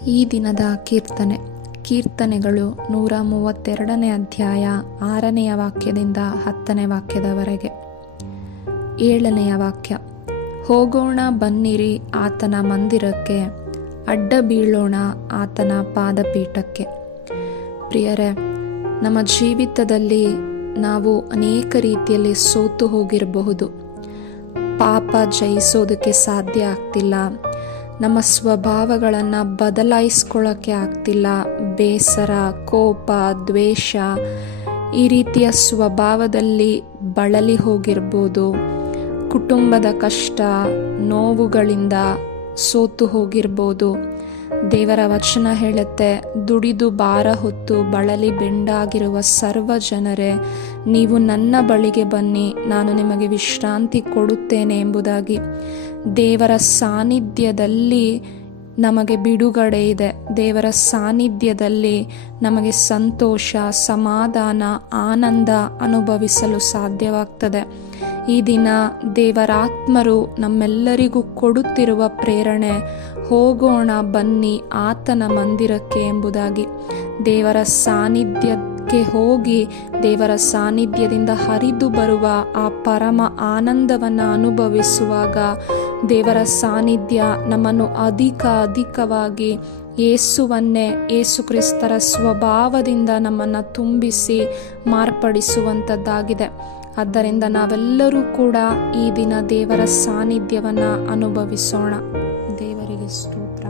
ಈ ದಿನದ ಕೀರ್ತನೆಗಳು 132ನೇ ಅಧ್ಯಾಯ 6ನೆಯ ವಾಕ್ಯದಿಂದ 10ನೇ ವಾಕ್ಯದವರೆಗೆ. 7ನೆಯ ವಾಕ್ಯ. ಹೋಗೋಣ ಬನ್ನಿರಿ ಆತನ ಮಂದಿರಕ್ಕೆ, ಅಡ್ಡ ಬೀಳೋಣ ಆತನ ಪಾದಪೀಠಕ್ಕೆ. ಪ್ರಿಯರೇ, ನಮ್ಮ ಜೀವಿತದಲ್ಲಿ ನಾವು ಅನೇಕ ರೀತಿಯಲ್ಲಿ ಸೋತು ಹೋಗಿರಬಹುದು. ಪಾಪ ಜಯಿಸೋದಕ್ಕೆ ಸಾಧ್ಯ ಆಗ್ತಿಲ್ಲ, ನಮ್ಮ ಸ್ವಭಾವಗಳನ್ನು ಬದಲಾಯಿಸ್ಕೊಳ್ಳೋಕ್ಕೆ ಆಗ್ತಿಲ್ಲ. ಬೇಸರ, ಕೋಪ, ದ್ವೇಷ ಈ ರೀತಿಯ ಸ್ವಭಾವದಲ್ಲಿ ಬಳಲಿ ಹೋಗಿರ್ಬೋದು. ಕುಟುಂಬದ ಕಷ್ಟ, ನೋವುಗಳಿಂದ ಸೋತು ಹೋಗಿರ್ಬೋದು. ದೇವರ ವಚನ ಹೇಳುತ್ತೆ, ದುಡಿದು ಭಾರ ಹೊತ್ತು ಬಳಲಿ ಬೆಂಡಾಗಿರುವ ಸರ್ವ ಜನರೇ, ನೀವು ನನ್ನ ಬಳಿಗೆ ಬನ್ನಿ, ನಾನು ನಿಮಗೆ ವಿಶ್ರಾಂತಿ ಕೊಡುತ್ತೇನೆ ಎಂಬುದಾಗಿ. ದೇವರ ಸಾನ್ನಿಧ್ಯದಲ್ಲಿ ನಮಗೆ ಬಿಡುಗಡೆ ಇದೆ. ದೇವರ ಸಾನ್ನಿಧ್ಯದಲ್ಲಿ ನಮಗೆ ಸಂತೋಷ, ಸಮಾಧಾನ, ಆನಂದ ಅನುಭವಿಸಲು ಸಾಧ್ಯವಾಗ್ತದೆ. ಈ ದಿನ ದೇವರಾತ್ಮರು ನಮ್ಮೆಲ್ಲರಿಗೂ ಕೊಡುತ್ತಿರುವ ಪ್ರೇರಣೆ, ಹೋಗೋಣ ಬನ್ನಿ ಆತನ ಮಂದಿರಕ್ಕೆ ಎಂಬುದಾಗಿ. ದೇವರ ಸಾನ್ನಿಧ್ಯಕ್ಕೆ ಹೋಗಿ ದೇವರ ಸಾನ್ನಿಧ್ಯದಿಂದ ಹರಿದು ಬರುವ ಆ ಪರಮ ಆನಂದವನ್ನು ಅನುಭವಿಸುವಾಗ ದೇವರ ಸಾನ್ನಿಧ್ಯ ನಮ್ಮನ್ನು ಅಧಿಕವಾಗಿ ಯೇಸುವನ್ನೇ, ಯೇಸು ಕ್ರಿಸ್ತರ ಸ್ವಭಾವದಿಂದ ನಮ್ಮನ್ನು ತುಂಬಿಸಿ ಮಾರ್ಪಡಿಸುವಂಥದ್ದಾಗಿದೆ. ಆದ್ದರಿಂದ ನಾವೆಲ್ಲರೂ ಕೂಡ ಈ ದಿನ ದೇವರ ಸಾನ್ನಿಧ್ಯವನ್ನು ಅನುಭವಿಸೋಣ. ದೇವರಿಗೆ ಸ್ತೋತ್ರ.